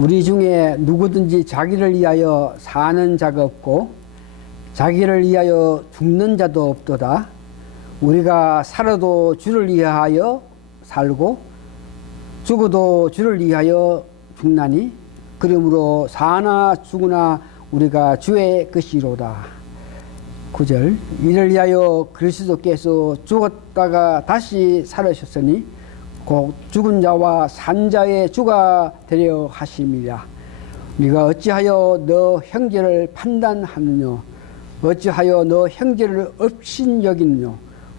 우리 중에 누구든지 자기를 위하여 사는 자가 없고 자기를 위하여 죽는 자도 없도다. 우리가 살아도 주를 위하여 살고 죽어도 주를 위하여 죽나니 그러므로 사나 죽으나 우리가 주의 것이로다. 9절 이를 위하여 그리스도께서 죽었다가 다시 살으셨으니 곧 죽은 자와 산 자의 주가 되려 하심이라. 네가 어찌하여 너 형제를 판단하느냐 어찌하여 너 형제를 업신여기느냐.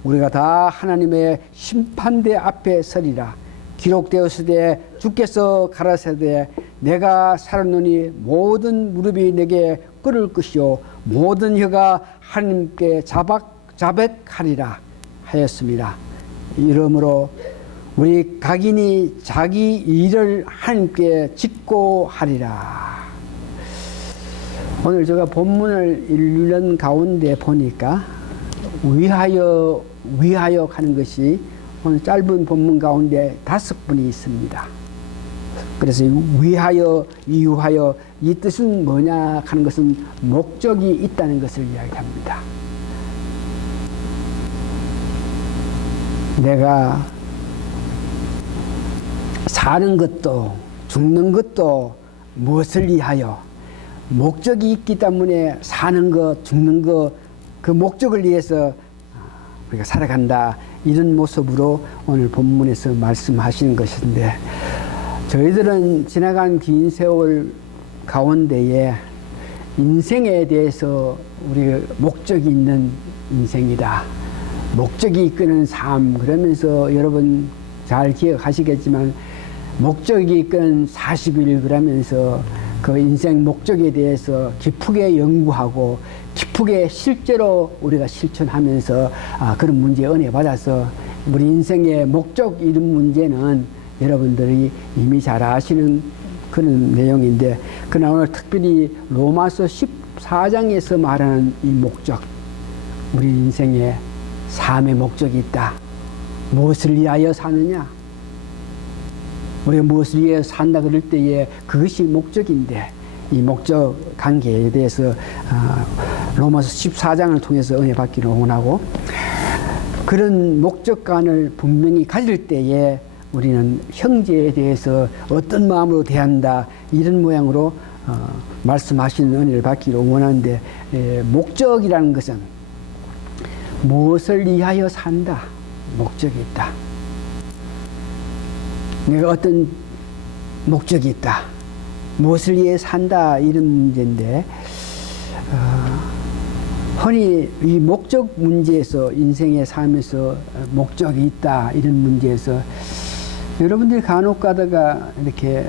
우리가 다 하나님의 심판대 앞에 서리라. 기록되었으되 주께서 가라사대 내가 살았노니 모든 무릎이 내게 꿇을 것이요 모든 혀가 하나님께 자백하리라 하였습니다. 이러므로 우리 각인이 자기 일을 하나님께 짓고 하리라. 오늘 제가 본문을 읽는 가운데 보니까 위하여 하는 것이 오늘 짧은 본문 가운데 5분이 있습니다. 그래서 위하여, 이유하여 이 뜻은 뭐냐 하는 것은 목적이 있다는 것을 이야기합니다. 내가 사는 것도 죽는 것도 무엇을 위하여 목적이 있기 때문에 사는 것, 죽는 것, 그 목적을 위해서 우리가 살아간다. 이런 모습으로 오늘 본문에서 말씀하시는 것인데 저희들은 지나간 긴 세월 가운데에 인생에 대해서 우리 목적이 있는 인생이다. 목적이 이끄는 삶 그러면서 여러분 잘 기억하시겠지만 목적이 이끄는 40일 그러면서 그 인생 목적에 대해서 깊게 연구하고 깊게 실제로 우리가 실천하면서 그런 문제에 은혜 받아서 우리 인생의 목적 이런 문제는 여러분들이 이미 잘 아시는 그런 내용인데 그러나 오늘 특별히 로마서 14장에서 말하는 이 목적 우리 인생에 삶의 목적이 있다. 무엇을 위하여 사느냐? 우리가 무엇을 위해 산다 그럴 때에 그것이 목적인데 이 목적 관계에 대해서 로마서 14장을 통해서 은혜 받기를 원하고 그런 목적관을 분명히 가질 때에 우리는 형제에 대해서 어떤 마음으로 대한다 이런 모양으로 말씀하시는 은혜를 받기를 원하는데 목적이라는 것은 무엇을 위하여 산다 목적이 있다. 내가 어떤 목적이 있다. 무엇을 위해 산다 이런 문제인데 흔히 이 목적 문제에서 인생의 삶에서 목적이 있다 이런 문제에서 여러분들이 간혹 가다가 이렇게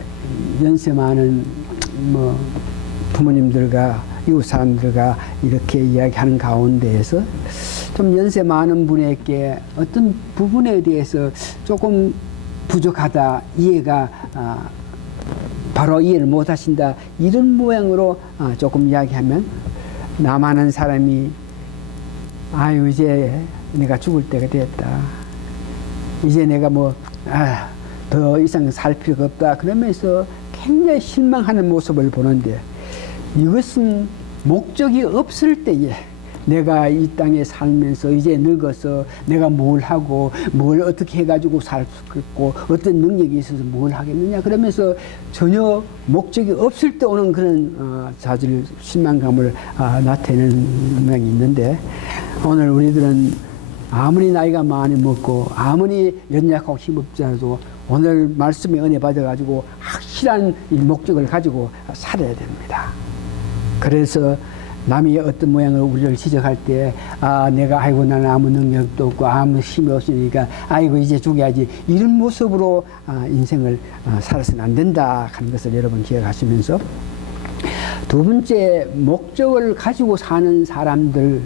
연세 많은 뭐 부모님들과 이웃 사람들과 이렇게 이야기하는 가운데에서 좀 연세 많은 분에게 어떤 부분에 대해서 조금 부족하다 이해가 바로 이해를 못 하신다 이런 모양으로 조금 이야기하면 나만한 사람이 아유 이제 내가 죽을 때가 됐다 이제 내가 뭐 더 이상 살 필요가 없다 그러면서 굉장히 실망하는 모습을 보는데 이것은 목적이 없을 때에 내가 이 땅에 살면서 이제 늙어서 내가 뭘 하고 뭘 어떻게 해가지고 살 수 있고 어떤 능력이 있어서 뭘 하겠느냐 그러면서 전혀 목적이 없을 때 오는 그런 자질 실망감을 나타내는 면이 있는데 오늘 우리들은 아무리 나이가 많이 먹고 아무리 연약하고 힘없자도 오늘 말씀에 은혜 받아가지고 확실한 이 목적을 가지고 살아야 됩니다. 그래서 남이 어떤 모양으로 우리를 지적할 때 내가 아이고 나는 아무 능력도 없고 아무 힘이 없으니까 아이고 이제 죽여야지 이런 모습으로 인생을 살아서는 안 된다 하는 것을 여러분 기억하시면서 두 번째 목적을 가지고 사는 사람들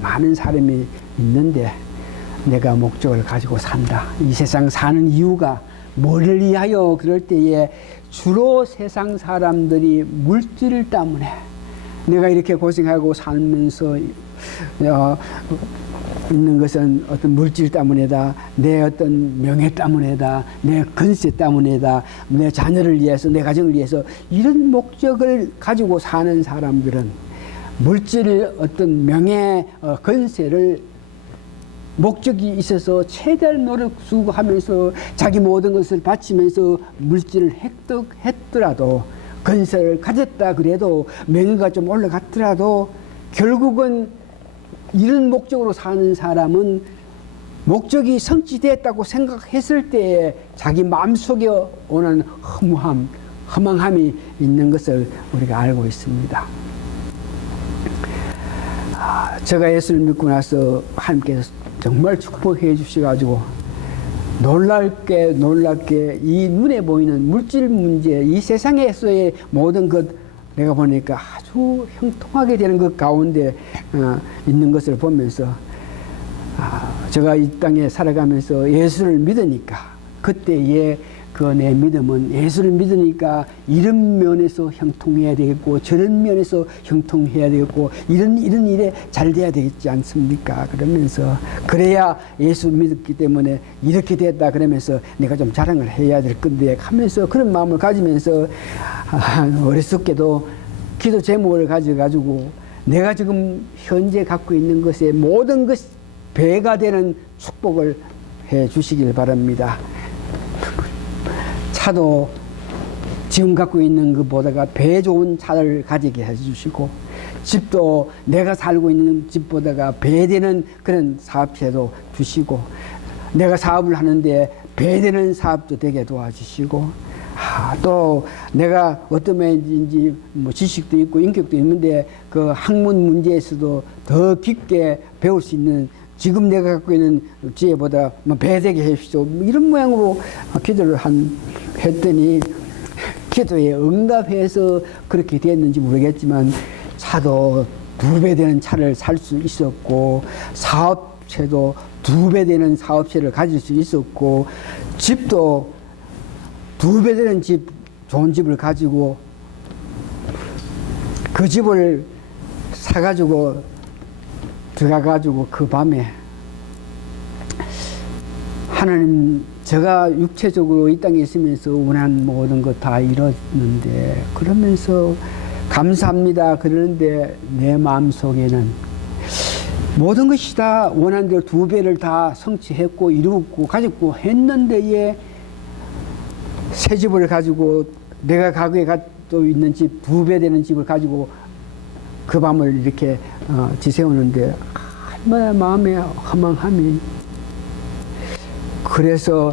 많은 사람이 있는데 내가 목적을 가지고 산다. 이 세상 사는 이유가 뭐를 위하여 그럴 때에 주로 세상 사람들이 물질 때문에 내가 이렇게 고생하고 살면서 있는 것은 어떤 물질 때문이다, 내 어떤 명예 때문이다, 내 건세 때문이다, 내 자녀를 위해서, 내 가정을 위해서 이런 목적을 가지고 사는 사람들은 물질 어떤 명예, 건세를 목적이 있어서 최대한 노력 수고하면서 자기 모든 것을 바치면서 물질을 획득했더라도 건세를 가졌다 그래도 명예가 좀 올라갔더라도 결국은 이런 목적으로 사는 사람은 목적이 성취됐다고 생각했을 때에 자기 마음속에 오는 허무함, 허망함이 있는 것을 우리가 알고 있습니다. 제가 예수를 믿고 나서 하나님께서 정말 축복해 주셔가지고 놀랍게 이 눈에 보이는 물질 문제, 이 세상에서의 모든 것 내가 보니까 아주 형통하게 되는 것 가운데 있는 것을 보면서 제가 이 땅에 살아가면서 예수를 믿으니까 그때의 그 내 믿음은 예수를 믿으니까 이런 면에서 형통해야 되겠고 저런 면에서 형통해야 되겠고 이런 일에 잘 돼야 되겠지 않습니까? 그러면서 그래야 예수 믿었기 때문에 이렇게 됐다 그러면서 내가 좀 자랑을 해야 될 건데 하면서 그런 마음을 가지면서 어리석게도 기도 제목을 가지고 내가 지금 현재 갖고 있는 것에 모든 것 배가 되는 축복을 해 주시길 바랍니다. 차도 지금 갖고 있는 것보다가 배 좋은 차를 가지게 해주시고 집도 내가 살고 있는 집보다가 배 되는 그런 사업체도 주시고 내가 사업을 하는데 배 되는 사업도 되게 도와주시고 또 내가 어떤 면인지 뭐 지식도 있고 인격도 있는데 그 학문 문제에서도 더 깊게 배울 수 있는 지금 내가 갖고 있는 지혜보다 뭐 배되게 해주시오 이런 모양으로 기도를 했더니 기도에 응답해서 그렇게 됐는지 모르겠지만 차도 2배 되는 차를 살 수 있었고 사업체도 2배 되는 사업체를 가질 수 있었고 집도 2배 되는 집, 좋은 집을 가지고 그 집을 사가지고 들어가가지고 그 밤에 하나님 제가 육체적으로 이 땅에 있으면서 원한 모든 것 다 이뤘는데 그러면서 감사합니다 그러는데 내 마음속에는 모든 것이 다 원한 대로 2배를 다 성취했고 이루었고 가졌고 했는데에 새 집을 가지고 내가 가구에 갖고 있는 집 2배 되는 집을 가지고 그 밤을 이렇게 지새우는데 얼마나 마음에 허망함이 그래서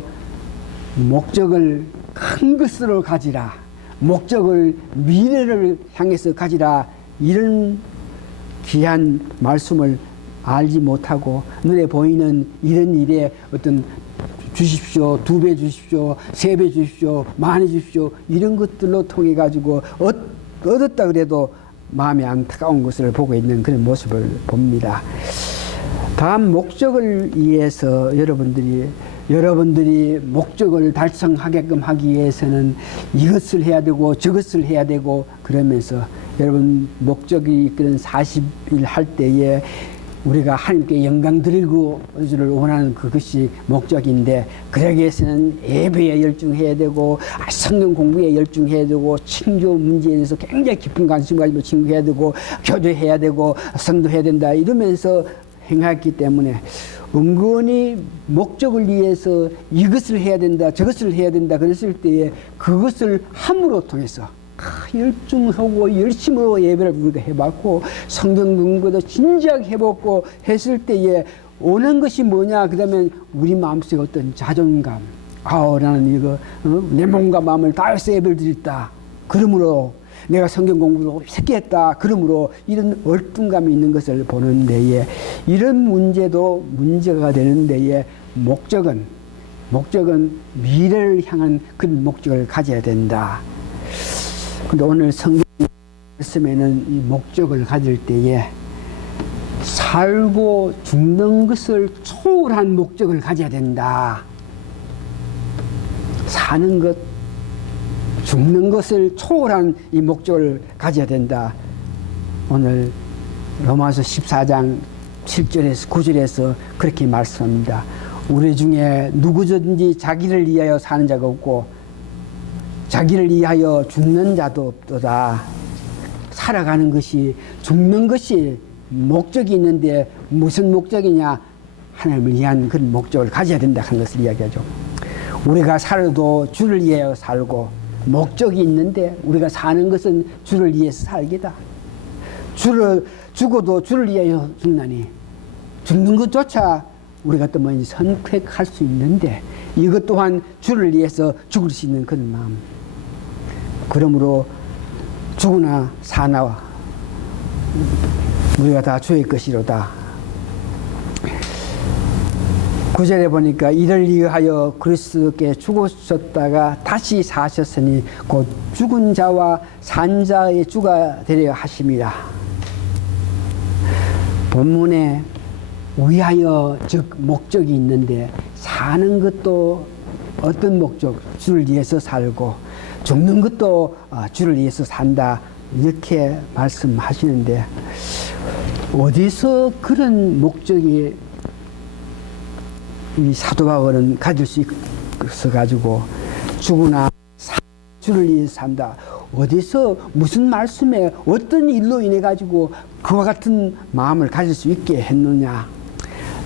목적을 큰 것으로 가지라 목적을 미래를 향해서 가지라 이런 귀한 말씀을 알지 못하고 눈에 보이는 이런 일에 어떤 주십시오 2배 주십시오 3배 주십시오 많이 주십시오 이런 것들로 통해 가지고 얻었다 그래도 마음이 안타까운 것을 보고 있는 그런 모습을 봅니다. 다음 목적을 위해서 여러분들이 목적을 달성하게끔 하기 위해서는 이것을 해야 되고 저것을 해야 되고 그러면서 여러분 목적이 이끄는 40일 할 때에 우리가 하나님께 영광 드리고 를 원하는 그것이 목적인데 그러기 위해서는 예배에 열중해야 되고 성경 공부에 열중해야 되고 친교 문제에 대해서 굉장히 깊은 관심 가지고 친구해야 되고 교제해야 되고 성도해야 된다 이러면서 행했기 때문에 은근히 목적을 위해서 이것을 해야 된다 저것을 해야 된다 그랬을 때에 그것을 함으로 통해서 열중하고 열심으로 예배를 우리가 해봤고 성경 공부도 진지하게 해봤고 했을 때에 오는 것이 뭐냐 그러면 우리 마음속에 어떤 자존감 나는 이거 내 몸과 마음을 다해서 예배를 드렸다 그러므로 내가 성경 공부도 새끼 했다 그러므로 이런 얼뚱감이 있는 것을 보는 데에 이런 문제도 문제가 되는 데에 목적은 미래를 향한 그 목적을 가져야 된다. 근데 오늘 성경 말씀에는 이 목적을 가질 때에 살고 죽는 것을 초월한 목적을 가져야 된다. 사는 것, 죽는 것을 초월한 이 목적을 가져야 된다. 오늘 로마서 14장 7절에서 9절에서 그렇게 말씀합니다. 우리 중에 누구든지 자기를 위하여 사는 자가 없고 자기를 위하여 죽는 자도 없도다. 살아가는 것이, 죽는 것이 목적이 있는데 무슨 목적이냐? 하나님을 위한 그런 목적을 가져야 된다 하는 것을 이야기하죠. 우리가 살아도 주를 위하여 살고 목적이 있는데 우리가 사는 것은 주를 위해서 살기다. 죽어도 주를 위하여 죽나니 죽는 것조차 우리가 또 뭔지 선택할 수 있는데 이것 또한 주를 위해서 죽을 수 있는 그런 마음. 그러므로 죽으나 사나 우리가 다 주의 것이로다. 9절에 보니까 이를 위하여 그리스도께 죽으셨다가 다시 사셨으니 곧 죽은 자와 산 자의 주가 되려 하심이라. 본문에 위하여 즉 목적이 있는데 사는 것도 어떤 목적? 주를 위해서 살고 죽는 것도 주를 위해서 산다 이렇게 말씀하시는데 어디서 그런 목적이 이 사도 바울은 가질 수 있어가지고 죽으나 주를 위해서 산다. 어디서 무슨 말씀에 어떤 일로 인해 가지고 그와 같은 마음을 가질 수 있게 했느냐.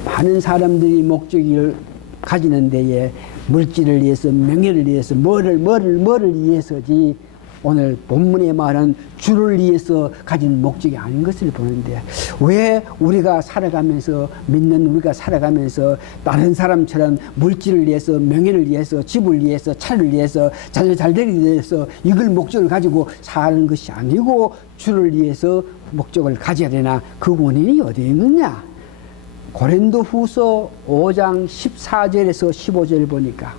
많은 사람들이 목적을 가지는 데에 물질을 위해서 명예를 위해서 뭐를 위해서지 오늘 본문의 말은 주를 위해서 가진 목적이 아닌 것을 보는데 왜 우리가 살아가면서 믿는 우리가 살아가면서 다른 사람처럼 물질을 위해서 명예를 위해서 집을 위해서 차를 위해서 자녀 잘 되기 위해서 이걸 목적을 가지고 사는 것이 아니고 주를 위해서 목적을 가져야 되나 그 원인이 어디에 있느냐. 고린도후서 5장 14절에서 15절 보니까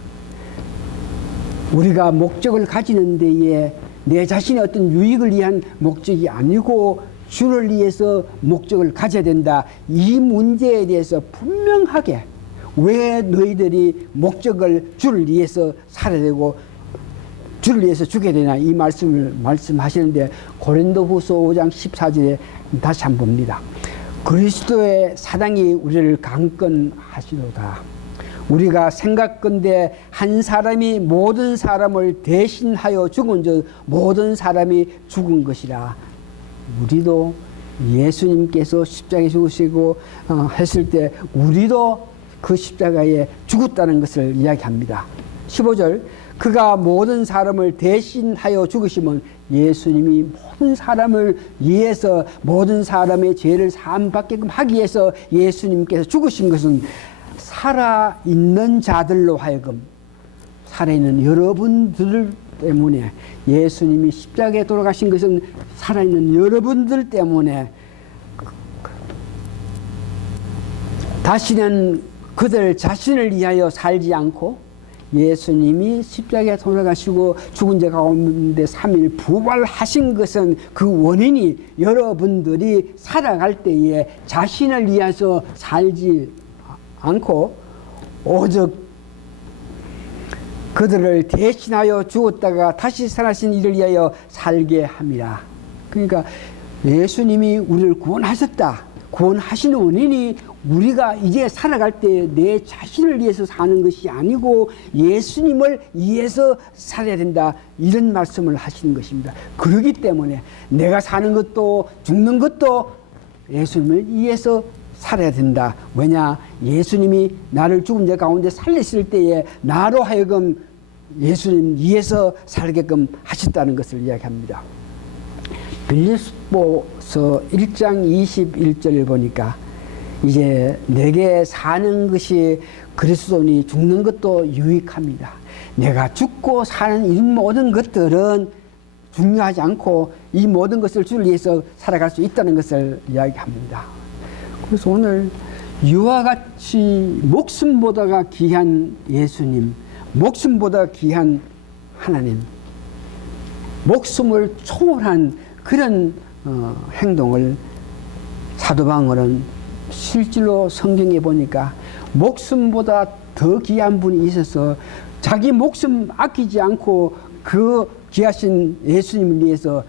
우리가 목적을 가지는 데에 내 자신의 어떤 유익을 위한 목적이 아니고 주를 위해서 목적을 가져야 된다. 이 문제에 대해서 분명하게 왜 너희들이 목적을 주를 위해서 살아야 되고 주를 위해서 죽여야 되나 이 말씀을 말씀하시는데 고린도후서 5장 14절에 다시 한번 봅니다. 그리스도의 사랑이 우리를 강건하시도다. 우리가 생각건대 한 사람이 모든 사람을 대신하여 죽은 즉 모든 사람이 죽은 것이라. 우리도 예수님께서 십자가에 죽으시고 했을 때 우리도 그 십자가에 죽었다는 것을 이야기합니다. 15절 그가 모든 사람을 대신하여 죽으시면 예수님이 모든 사람을 위해서 모든 사람의 죄를 사함받게끔 하기 위해서 예수님께서 죽으신 것은 살아있는 자들로 하여금 살아있는 여러분들 때문에 예수님이 십자가에 돌아가신 것은 살아있는 여러분들 때문에 다시는 그들 자신을 위하여 살지 않고 예수님이 십자가에 돌아가시고 죽은 자 가운데 3일 부활하신 것은 그 원인이 여러분들이 살아갈 때에 자신을 위해서 살지 않고 오직 그들을 대신하여 죽었다가 다시 살아신 이를 위하여 살게 함이라. 그러니까 예수님이 우리를 구원하셨다. 구원하시는 원인이 우리가 이제 살아갈 때 내 자신을 위해서 사는 것이 아니고 예수님을 위해서 살아야 된다. 이런 말씀을 하시는 것입니다. 그렇기 때문에 내가 사는 것도 죽는 것도 예수님을 위해서 살아야 된다. 왜냐? 예수님이 나를 죽은 자 가운데 살리실 때에 나로 하여금 예수님 위해서 살게끔 하셨다는 것을 이야기합니다. 빌립보서 1장 21절을 보니까 이제 내게 사는 것이 그리스도니 죽는 것도 유익합니다. 내가 죽고 사는 이 모든 것들은 중요하지 않고 이 모든 것을 주를 위해서 살아갈 수 있다는 것을 이야기합니다. 그래서 오늘 이와 같이 목숨보다가 귀한 예수님, 목숨보다 귀한 하나님, 목숨을 초월한 그런 행동을 사도 바울은 실제로 성경에 보니까 목숨보다 더 귀한 분이 있어서 자기 목숨 아끼지 않고 그 귀하신 예수님을 위해서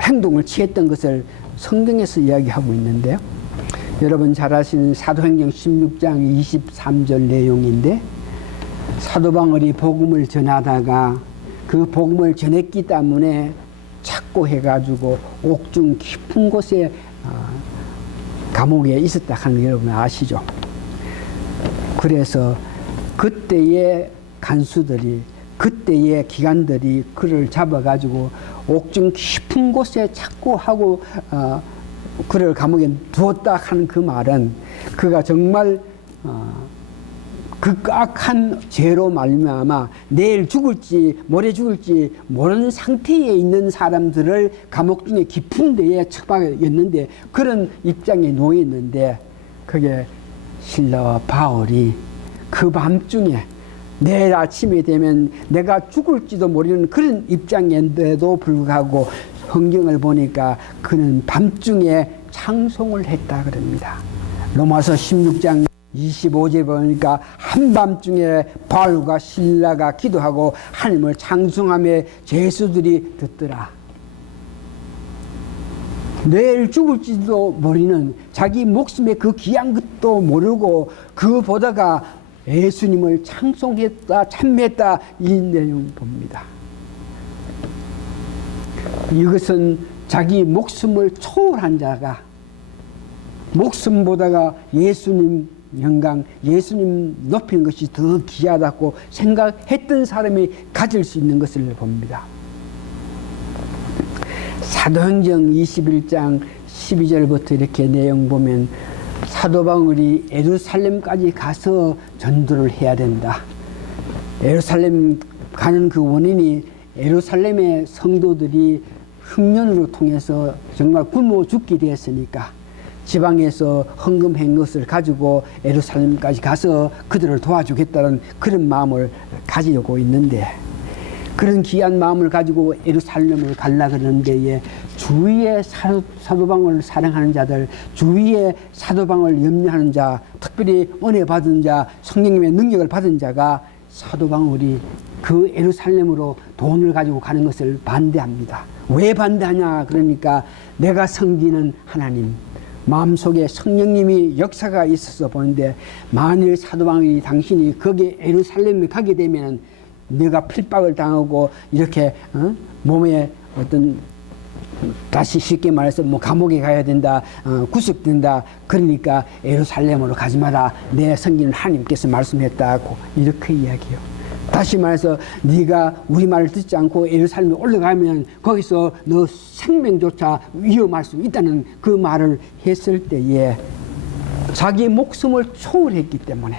행동을 취했던 것을 성경에서 이야기하고 있는데요. 여러분 잘 아시는 사도행전 16장 23절 내용인데, 사도 바울이 복음을 전하다가 그 복음을 전했기 때문에 찾고 해가지고 옥중 깊은 곳에 감옥에 있었다 하는 거 여러분 아시죠? 그래서 그때의 간수들이, 그때의 기관들이 그를 잡아가지고 옥중 깊은 곳에 찾고 하고 그를 감옥에 두었다 하는 그 말은, 그가 정말 그 악한 죄로 말미암아 내일 죽을지 모레 죽을지 모르는 상태에 있는 사람들을 감옥 중에 깊은 데에 처박았는데, 그런 입장에 놓였는데, 그게 실라와 바울이 그 밤중에 내일 아침이 되면 내가 죽을지도 모르는 그런 입장인데도 불구하고 성경을 보니까 그는 밤중에 찬송을 했다 그럽니다. 로마서 16장 25절에 보니까 한밤중에 바울과 실라가 기도하고 하나님을 찬송하며 죄수들이 듣더라. 내일 죽을지도 모르는 자기 목숨의 그 귀한 것도 모르고 그 보다가 예수님을 찬송했다, 찬미했다, 이 내용 봅니다. 이것은 자기 목숨을 초월한 자가, 목숨보다가 예수님 영광, 예수님 높이는 것이 더 귀하다고 생각했던 사람이 가질 수 있는 것을 봅니다. 사도행전 21장 12절부터 이렇게 내용 보면, 사도 바울이 예루살렘까지 가서 전도를 해야 된다. 예루살렘 가는 그 원인이 예루살렘의 성도들이 흉년으로 통해서 정말 굶어 죽게 되었으니까 지방에서 헌금한 것을 가지고 예루살렘까지 가서 그들을 도와주겠다는 그런 마음을 가지고 있는데, 그런 귀한 마음을 가지고 예루살렘을 가려고 하는 데에 주위의 사도 바울을 사랑하는 자들, 주위의 사도 바울을 염려하는 자, 특별히 은혜 받은 자, 성령님의 능력을 받은 자가 사도 바울이 그 예루살렘으로 돈을 가지고 가는 것을 반대합니다. 왜 반대하냐? 그러니까 내가 섬기는 하나님, 마음속에 성령님이 역사가 있어서 보는데, 만일 사도 바울이 당신이 거기에 예루살렘에 가게 되면 내가 필박을 당하고 이렇게 몸에 어떤, 다시 쉽게 말해서 뭐 감옥에 가야 된다, 구속된다, 그러니까 예루살렘으로 가지 마라, 내 섬기는 하나님께서 말씀했다고 이렇게 이야기해요. 다시 말해서 네가 우리 말을 듣지 않고 예루살렘에 올라가면 거기서 너 생명조차 위험할 수 있다는 그 말을 했을 때에 자기 목숨을 초월했기 때문에,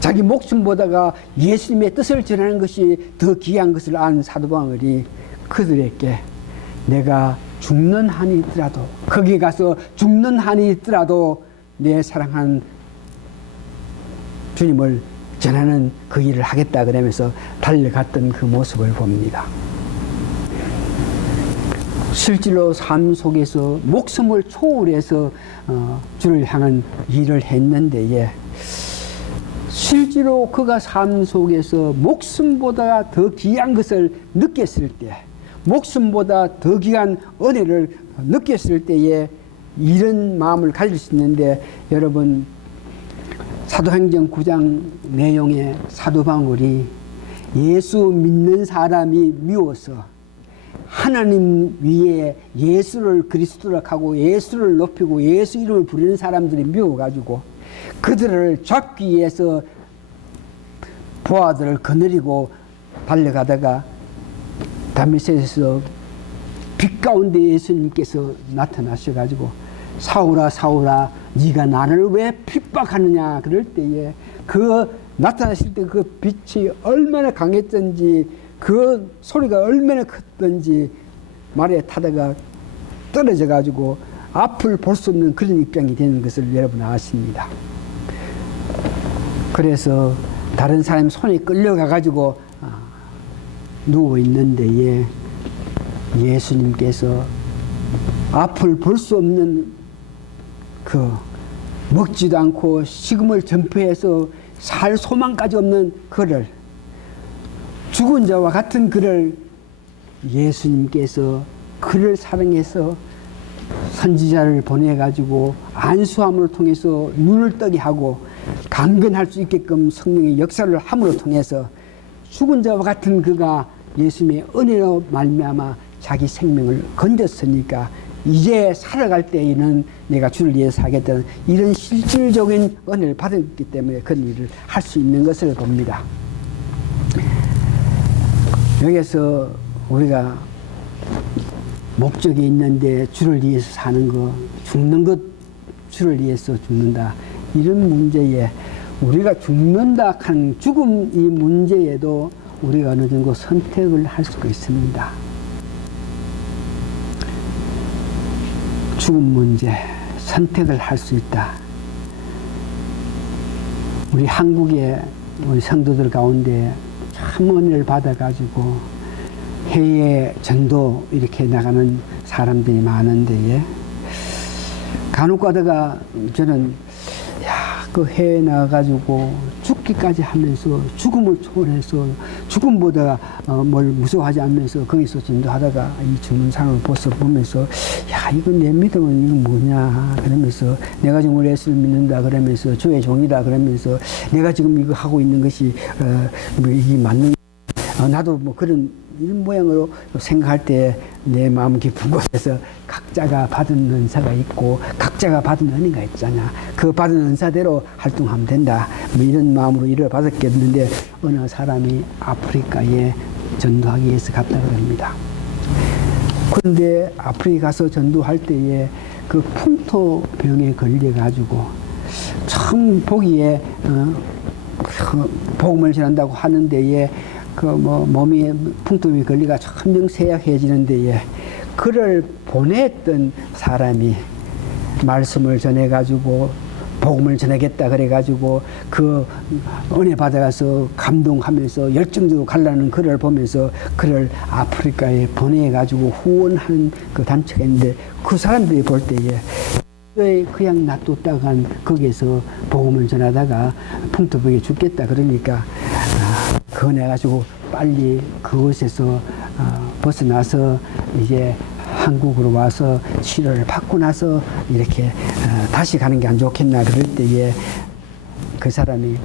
자기 목숨보다가 예수님의 뜻을 전하는 것이 더 귀한 것을 안 사도 바울이 그들에게 내가 죽는 한이 있더라도, 거기 가서 죽는 한이 있더라도 내 사랑하는 주님을 전하는 그 일을 하겠다 그러면서 달려갔던 그 모습을 봅니다. 실제로 삶 속에서 목숨을 초월해서 주를 향한 일을 했는데, 실제로 그가 삶 속에서 목숨보다 더 귀한 것을 느꼈을 때, 목숨보다 더 귀한 은혜를 느꼈을 때에 이런 마음을 가질 수 있는데, 여러분 사도행전 9장 내용에 사도 바울이 예수 믿는 사람이 미워서 하나님 위에 예수를 그리스도라 하고 예수를 높이고 예수 이름을 부르는 사람들이 미워가지고 그들을 잡기 위해서 보아들을 거느리고 달려가다가 다메섹에서 빛 가운데 예수님께서 나타나셔가지고 사울아 사울아 네가 나를 왜 핍박하느냐 그럴 때에 그 나타나실 때 그 빛이 얼마나 강했던지 그 소리가 얼마나 컸던지 말에 타다가 떨어져 가지고 앞을 볼 수 없는 그런 입장이 되는 것을 여러분 아십니다. 그래서 다른 사람 손에 끌려가 가지고 누워 있는데 예수님께서 앞을 볼 수 없는 그 먹지도 않고 식음을 전폐해서 살 소망까지 없는 그를, 죽은 자와 같은 그를 예수님께서 그를 사랑해서 선지자를 보내가지고 안수함을 통해서 눈을 뜨게 하고 강건할 수 있게끔 성령의 역사를 함으로 통해서 죽은 자와 같은 그가 예수님의 은혜로 말미암아 자기 생명을 건졌으니까 이제 살아갈 때에는 내가 주를 위해서 하겠다는 이런 실질적인 은혜를 받았기 때문에 그런 일을 할 수 있는 것을 봅니다. 여기서 우리가 목적이 있는데 주를 위해서 사는 것, 죽는 것, 주를 위해서 죽는다. 이런 문제에 우리가 죽는다 하는 죽음 이 문제에도 우리가 어느 정도 선택을 할 수가 있습니다. 죽음 문제, 선택을 할 수 있다. 우리 한국의 우리 성도들 가운데 참 은혜를 받아가지고 해외 전도 이렇게 나가는 사람들이 많은데 간혹 가다가 저는 그 해외 나가가지고 죽기까지 하면서 죽음을 초월해서 죽음보다 뭘 무서워하지 않으면서 거기서 전도하다가 이 죽는 사람을 보면서 이건 내 믿음은 이건 뭐냐 그러면서 내가 지금 우리 예수를 믿는다 그러면서 주의 종이다 그러면서 내가 지금 이거 하고 있는 것이 이게 맞는 나도 그런 이런 모양으로 생각할 때 내 마음 깊은 곳에서 각자가 받은 은사가 있고 각자가 받은 은혜가 있잖아. 그 받은 은사대로 활동하면 된다. 이런 마음으로 일을 받았겠는데 어느 사람이 아프리카에 전도하기 위해서 갔다 그럽니다. 그런데 아프리카 가서 전도할 때에 그 풍토병에 걸려가지고 참 보기에 복음을 전한다고 하는 데에 몸이 풍토병에 걸리가 점점 쇠약해지는 데에 그를 보냈던 사람이 말씀을 전해가지고 복음을 전하겠다 그래가지고 그 은혜 받아가서 감동하면서 열정적으로 가려는 그를 보면서 그를 아프리카에 보내가지고 후원하는 그 단체가 있는데 그 사람들이 볼 때에 왜 그냥 놔뒀다가 거기에서 복음을 전하다가 풍토병에 죽겠다 그러니까 그거 내가지고 빨리 그곳에서 벗어나서 이제 한국으로 와서 치료를 받고 나서 이렇게 다시 가는 게 안 좋겠나 그럴 때에 그 사람이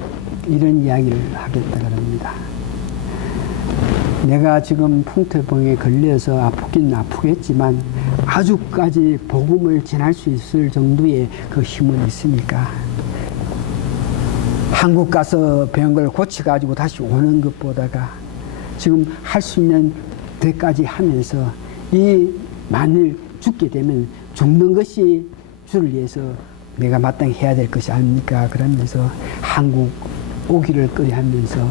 이런 이야기를 하겠다 그럽니다. 내가 지금 풍토병에 걸려서 아프긴 아프겠지만 아주까지 복음을 전할 수 있을 정도의 그 힘은 있으니까 한국 가서 병을 고쳐가지고 다시 오는 것보다가 지금 할 수 있는 데까지 하면서 만일 죽게 되면 죽는 것이 주를 위해서 내가 마땅히 해야 될 것이 아닙니까? 그러면서 한국 오기를 꺼려하면서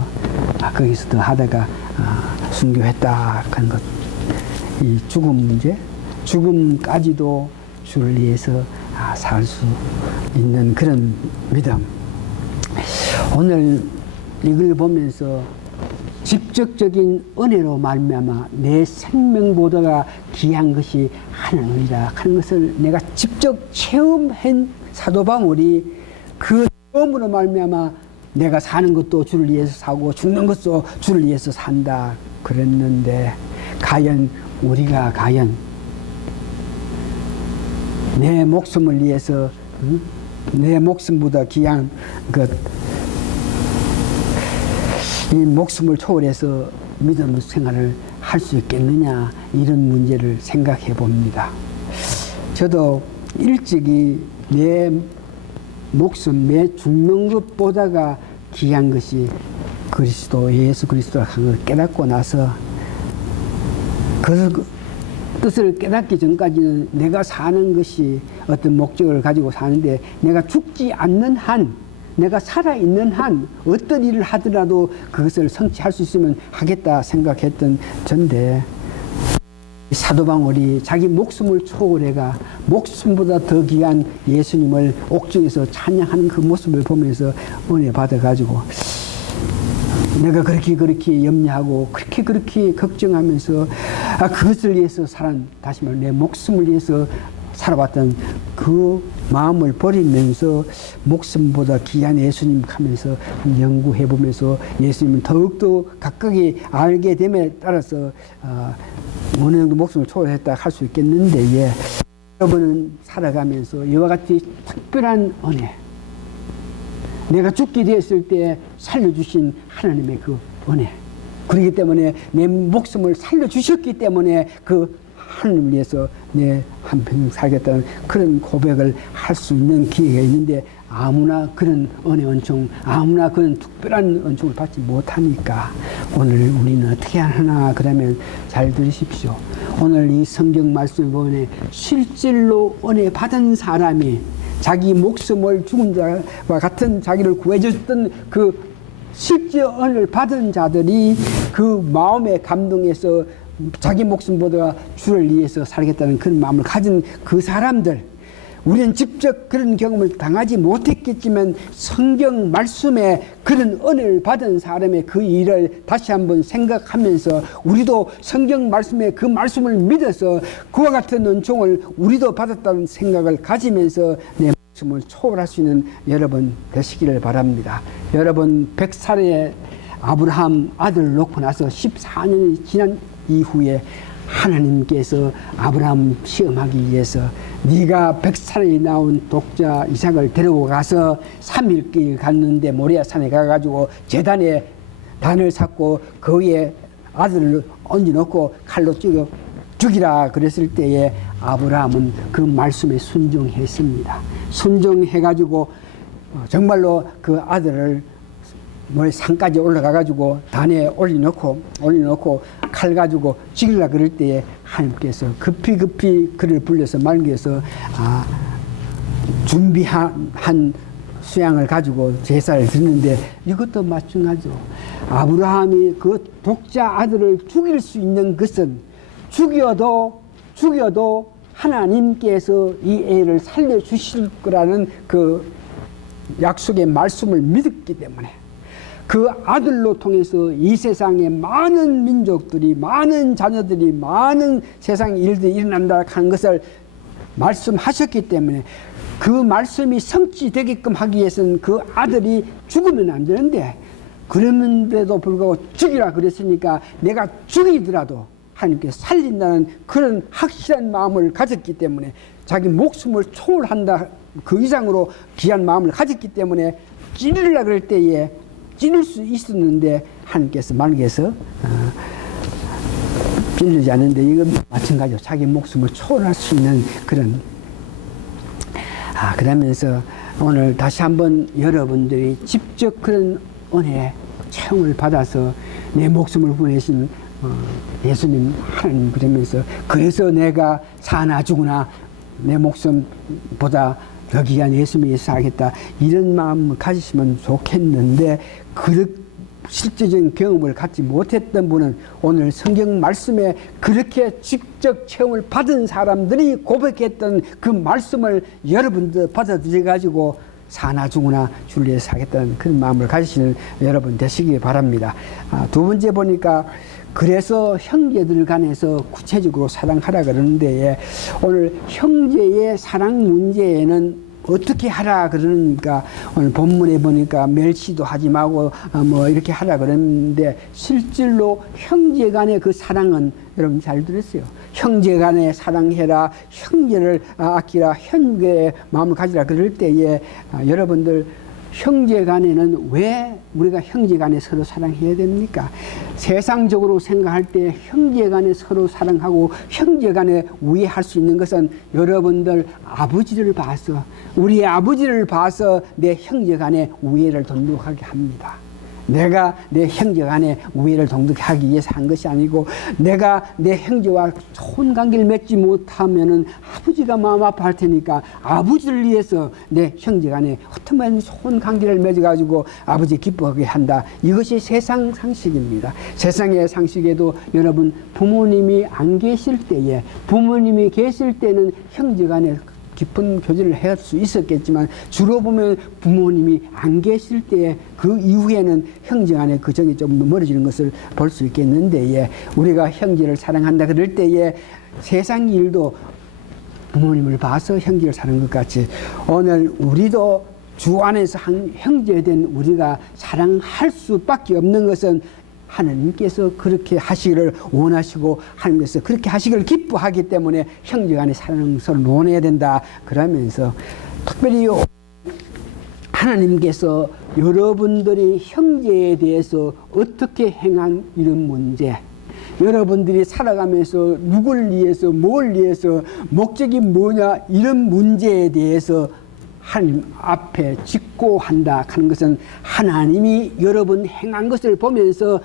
거기서 더 하다가 순교했다 하는 것. 이 죽음 문제, 죽음까지도 주를 위해서 살 수 있는 그런 믿음. 오늘 이걸 보면서 직접적인 은혜로 말미암아 내 생명보다가 귀한 것이 하나님이라 하는 것을 내가 직접 체험한 사도 바울이 그 체험으로 말미암아 내가 사는 것도 주를 위해서 사고 죽는 것도 주를 위해서 산다 그랬는데 과연 우리가 내 목숨을 위해서 내 목숨보다 귀한 이 목숨을 초월해서 믿음 생활을 할 수 있겠느냐 이런 문제를 생각해 봅니다. 저도 일찍이 내 목숨, 내 죽는 것보다가 귀한 것이 그리스도, 예수 그리스도라 하는 걸 깨닫고 나서 그 뜻을 깨닫기 전까지는 내가 사는 것이 어떤 목적을 가지고 사는데 내가 죽지 않는 한 내가 살아있는 한 어떤 일을 하더라도 그것을 성취할 수 있으면 하겠다 생각했던 전데 사도 바울이 자기 목숨을 초월해가 목숨보다 더 귀한 예수님을 옥중에서 찬양하는 그 모습을 보면서 은혜 받아가지고 내가 그렇게 염려하고 그렇게 걱정하면서 그것을 위해서 다시 말해 내 목숨을 위해서 살아왔던 그 마음을 버리면서 목숨보다 귀한 예수님 하면서 연구해보면서 예수님을 더욱더 가까이 알게 됨에 따라서 어느 정도 목숨을 초월했다 할 수 있겠는데 여러분은 살아가면서 이와 같이 특별한 은혜, 내가 죽게 되었을 때 살려주신 하나님의 그 은혜, 그렇기 때문에 내 목숨을 살려주셨기 때문에 그 하나님을 위해서 내 한평생 살겠다는 그런 고백을 할 수 있는 기회가 있는데, 아무나 그런 은혜 은총, 아무나 그런 특별한 은총을 받지 못하니까 오늘 우리는 어떻게 하나, 그러면 잘 들으십시오. 오늘 이 성경 말씀을 보면 실질로 은혜 받은 사람이, 자기 목숨을 죽은 자와 같은 자기를 구해줬던 그 실제 은혜를 받은 자들이 그 마음에 감동해서 자기 목숨보다 주를 위해서 살겠다는 그런 마음을 가진 그 사람들, 우리는 직접 그런 경험을 당하지 못했겠지만 성경 말씀에 그런 은혜를 받은 사람의 그 일을 다시 한번 생각하면서 우리도 성경 말씀에 그 말씀을 믿어서 그와 같은 은총을 우리도 받았다는 생각을 가지면서 내 목숨을 초월할 수 있는 여러분 되시기를 바랍니다. 여러분 100살에 아브라함 아들을 놓고 나서 14년이 지난 이후에 하나님께서 아브라함 시험하기 위해서 네가 100살에 나온 독자 이삭을 데리고 가서 3일길 갔는데 모리아산에 가가지고 제단에 단을 쌓고 그 위에 아들을 얹어놓고 칼로 찌어 죽이라 그랬을 때에 아브라함은 그 말씀에 순종했습니다. 순종해가지고 정말로 그 아들을 산까지 올라가가지고 단에 올려놓고 칼 가지고 죽이려 그럴 때에 하나님께서 급히 그를 불러서 말겨서 준비한 수양을 가지고 제사를 드리는데, 이것도 마찬가지죠. 아브라함이 그 독자 아들을 죽일 수 있는 것은 죽여도 하나님께서 이 애를 살려주실 거라는 그 약속의 말씀을 믿었기 때문에, 그 아들로 통해서 이 세상에 많은 민족들이, 많은 자녀들이, 많은 세상 일들이 일어난다 하는 것을 말씀하셨기 때문에 그 말씀이 성취되게끔 하기 위해서는 그 아들이 죽으면 안 되는데, 그랬는데도 불구하고 죽이라 그랬으니까 내가 죽이더라도 하나님께서 살린다는 그런 확실한 마음을 가졌기 때문에, 자기 목숨을 초월한다 그 이상으로 귀한 마음을 가졌기 때문에 찌르려고 그럴 때에 찌를 수 있었는데 하나님께서 말께서 찌르지 않는데, 이건 마찬가지로 자기 목숨을 초월할 수 있는 그런 그러면서 오늘 다시 한번 여러분들이 직접 그런 은혜 체험을 받아서 내 목숨을 보내신 예수님 하나님, 그러면서 그래서 내가 사나 죽으나 내 목숨보다 더 귀한 예수님을 위해서 하겠다, 이런 마음을 가지시면 좋겠는데, 그 실제적인 경험을 갖지 못했던 분은 오늘 성경 말씀에 그렇게 직접 체험을 받은 사람들이 고백했던 그 말씀을 여러분들 받아들여 가지고 사나 죽으나 주를 위해서 하겠다는 그런 마음을 가지시는 여러분 되시기 바랍니다. 두 번째 보니까 그래서 형제들 간에서 구체적으로 사랑하라 그러는데, 오늘 형제의 사랑 문제에는 어떻게 하라 그러니까 오늘 본문에 보니까 멸시도 하지 말고 뭐 이렇게 하라 그러는데, 실질로 형제 간의 그 사랑은 여러분 잘 들었어요. 형제 간에 사랑해라, 형제를 아끼라, 형제의 마음을 가지라 그럴 때에 여러분들 형제 간에는 왜 우리가 형제 간에 서로 사랑해야 됩니까? 세상적으로 생각할 때 형제 간에 서로 사랑하고 형제 간에 우애할 수 있는 것은 여러분들 아버지를 봐서, 우리의 아버지를 봐서 내 형제 간에 우애를 돈독하게 합니다. 내가 내 형제 간에 우애를 돈독하게 하기 위해서 한 것이 아니고, 내가 내 형제와 좋은 관계를 맺지 못하면은 아버지가 마음 아파할 테니까 아버지를 위해서 내 형제 간에 어떻게 좋은 관계를 맺어가지고 아버지 기뻐하게 한다. 이것이 세상 상식입니다. 세상의 상식에도 여러분 부모님이 안 계실 때에, 부모님이 계실 때는 형제 간에 깊은 교제를 할 수 있었겠지만, 주로 보면 부모님이 안 계실 때 그 이후에는 형제 간의 그 정이 좀 멀어지는 것을 볼 수 있겠는데, 우리가 형제를 사랑한다 그럴 때에 세상 일도 부모님을 봐서 형제를 사랑하는 것 같이, 오늘 우리도 주 안에서 한 형제된 우리가 사랑할 수밖에 없는 것은 하나님께서 그렇게 하시기를 원하시고 하나님께서 그렇게 하시기를 기뻐하기 때문에 형제간의 사랑을 서로 논해야 된다. 그러면서 특별히 하나님께서 여러분들이 형제에 대해서 어떻게 행한 이런 문제, 여러분들이 살아가면서 누굴 위해서 뭘 위해서 목적이 뭐냐 이런 문제에 대해서 하나님 앞에 직고한다 하는 것은 하나님이 여러분 행한 것을 보면서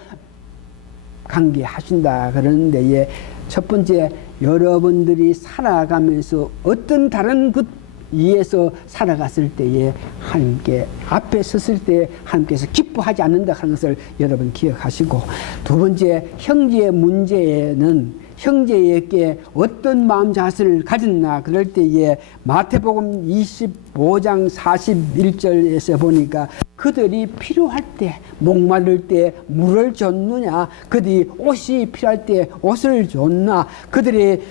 관계하신다 그러는 데에 첫 번째, 여러분들이 살아가면서 어떤 다른 것 위에서 살아갔을 때에 하나님께 앞에 섰을 때 하나님께서 기뻐하지 않는다 하는 것을 여러분 기억하시고, 두 번째, 형제의 문제에는 형제에게 어떤 마음 자세를 가졌나 그럴 때에 마태복음 25장 41절에서 보니까 그들이 필요할 때 목마를 때 물을 줬느냐, 그들이 옷이 필요할 때 옷을 줬나, 그들이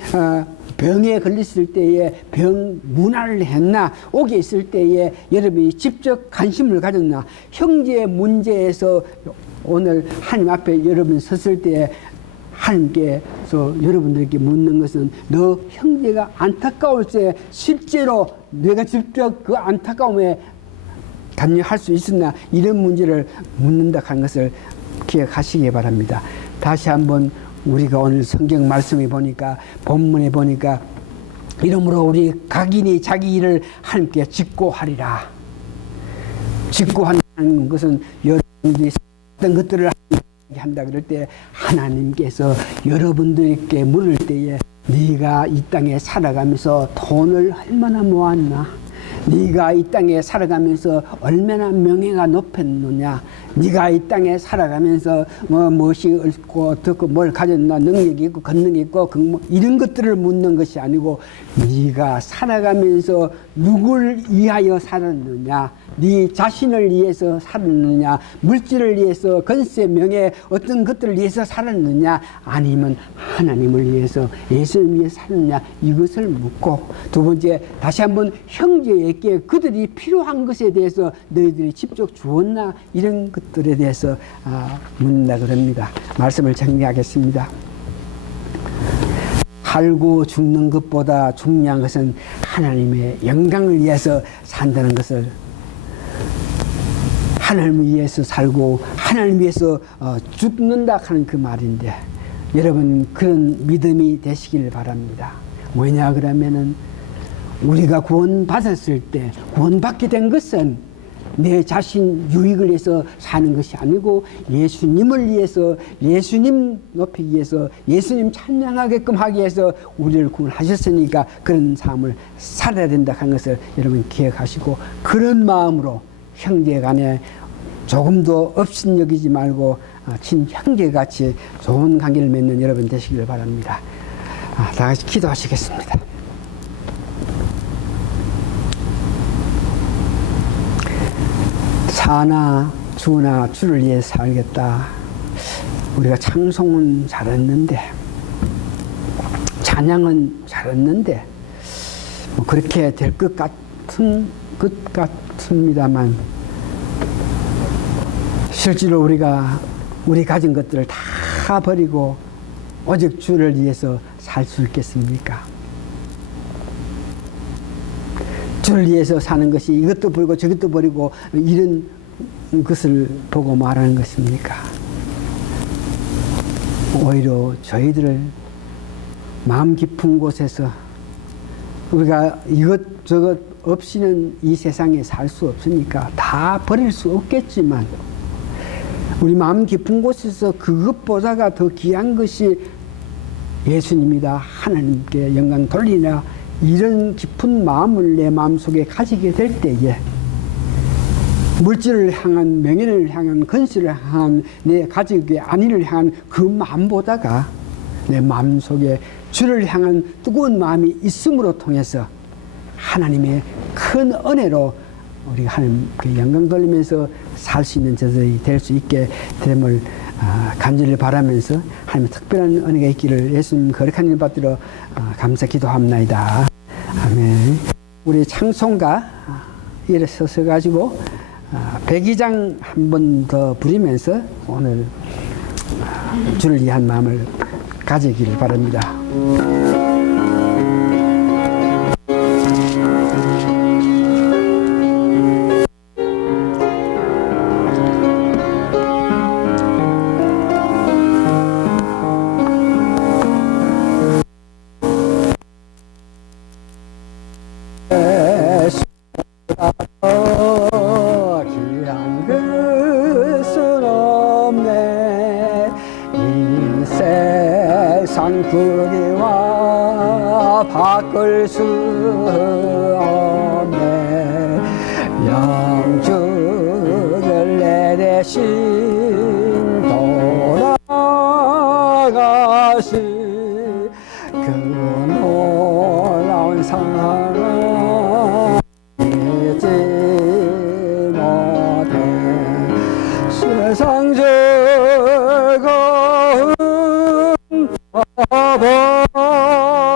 병에 걸렸을 때에 병 문화를 했나, 옥에 있을 때에 여러분이 직접 관심을 가졌나. 형제의 문제에서 오늘 하나님 앞에 여러분 섰을 때 하나님께서 여러분들에게 묻는 것은 너 형제가 안타까울 때 실제로 내가 직접 그 안타까움에 감격할 수 있었나, 이런 문제를 묻는다 하는 것을 기억하시기 바랍니다. 다시 한번 우리가 오늘 성경 말씀에 보니까, 본문에 보니까, 이러므로 우리 각인이 자기 일을 하나님께 직고하리라. 직고한다는 것은 여러분들이 어떤 것들을 한다 그럴 때 하나님께서 여러분들께 물을 때에 네가 이 땅에 살아가면서 돈을 얼마나 모았나, 네가 이 땅에 살아가면서 얼마나 명예가 높였느냐, 네가 이 땅에 살아가면서 무엇이 있고 어떻고 뭘 가졌나, 능력이 있고 권능이 있고 이런 것들을 묻는 것이 아니고, 네가 살아가면서 누굴 위하여 살았느냐, 네 자신을 위해서 살았느냐, 물질을 위해서, 권세, 명예, 어떤 것들을 위해서 살았느냐, 아니면 하나님을 위해서, 예수를 위해서 살았느냐, 이것을 묻고, 두 번째, 다시 한번 형제에게 그들이 필요한 것에 대해서 너희들이 직접 주었나, 이런 것들에 대해서 묻는다 그럽니다. 말씀을 정리하겠습니다. 살고 죽는 것보다 중요한 것은 하나님의 영광을 위해서 산다는 것을, 하나님을 위해서 살고 하나님을 위해서 죽는다 하는 그 말인데, 여러분 그런 믿음이 되시길 바랍니다. 왜냐 그러면은 우리가 구원받았을 때, 구원받게 된 것은 내 자신 유익을 위해서 사는 것이 아니고 예수님을 위해서, 예수님 높이기 위해서, 예수님 찬양하게끔 하기 위해서 우리를 구원하셨으니까 그런 삶을 살아야 된다 하는 것을 여러분 기억하시고, 그런 마음으로 형제간에 조금도 업신여기지 말고 친형제같이 좋은 관계를 맺는 여러분 되시기를 바랍니다. 다 같이 기도하시겠습니다. 사나 주나 주를 위해 살겠다. 우리가 찬송은 잘했는데, 찬양은 잘했는데, 그렇게 될 것 같습니다만, 실제로 우리가 우리 가진 것들을 다 버리고 오직 주를 위해서 살 수 있겠습니까? 주를 위해서 사는 것이 이것도 버리고 저것도 버리고 이런 것을 보고 말하는 것입니까? 오히려 저희들을 마음 깊은 곳에서, 우리가 이것저것 없이는 이 세상에 살 수 없으니까 다 버릴 수 없겠지만, 우리 마음 깊은 곳에서 그것보다가 더 귀한 것이 예수님이다, 하나님께 영광 돌리라, 이런 깊은 마음을 내 마음속에 가지게 될 때에 물질을 향한, 명예를 향한, 권세를 향한, 내 가족의 안위를 향한 그 마음보다가 내 마음속에 주를 향한 뜨거운 마음이 있음으로 통해서 하나님의 큰 은혜로 우리가 하나님께 영광 돌리면서 살 수 있는 저들이 될 수 있게 됨을 간절히 바라면서 하나님의 특별한 은혜가 있기를 예수님 거룩한 일 받들어 감사 기도합나이다. 아멘. 우리 찬송가 일어서서 가지고 백이장 한 번 더 부리면서 오늘 주를 위한 마음을 가지기를 바랍니다. 귀한 것은 없네 이 세상 크기와 바꿀 수 없네 영주를 내 대신 돌아가시 그 놀라운 사랑 잊지 못해 세상 즐거움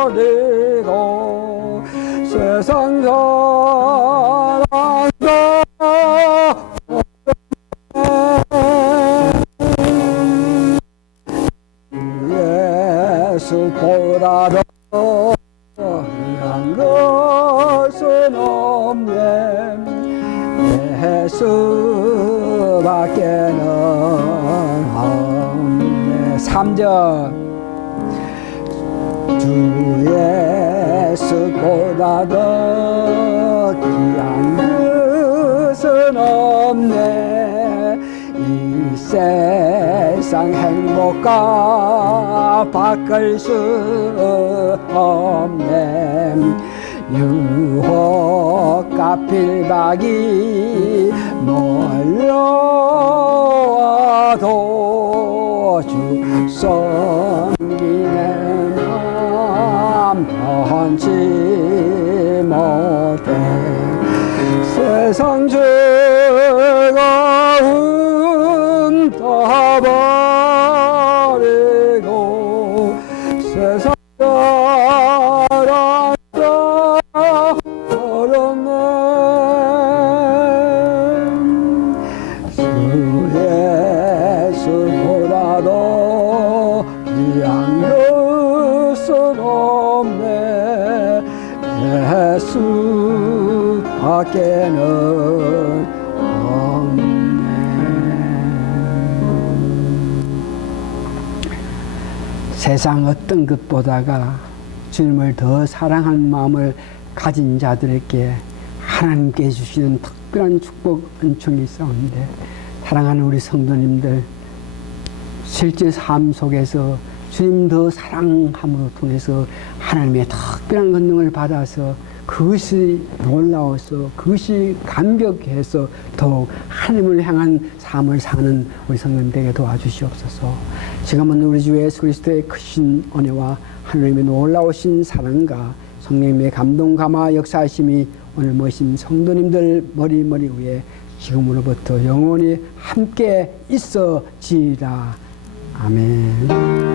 버리고 세상 사랑도 예수보다도 귀한 것은 없네 예수밖에는 없네 3절 주 예수보다도 귀한 것은 없네 이 세상 행복과 바꿀 수 없네 유혹과 빌박이 몰려와도 주 섬기는 마음 변치 못해 세상 즐거움 다 버리고 세상 사랑도 버렸네 주 예수보다도 귀한 것은 없네 예수밖에는 없네. 세상 어떤 것보다가 주님을 더 사랑하는 마음을 가진 자들에게 하나님께 주시는 특별한 축복 은총이 있었는데 사랑하는 우리 성도님들 실제 삶 속에서 주님 더 사랑함으로 통해서 하나님의 특별한 권능을 받아서 그것이 놀라워서 그것이 감격해서 더욱 하나님을 향한 삶을 사는 우리 성도님 되게 도와주시옵소서. 지금은 우리 주 예수 그리스도의 크신 은혜와 하나님의 놀라우신 사랑과 성령님의 감동 감화 역사하심이 오늘 모신 성도님들 머리 위에 지금으로부터 영원히 함께 있어지리라. 아멘.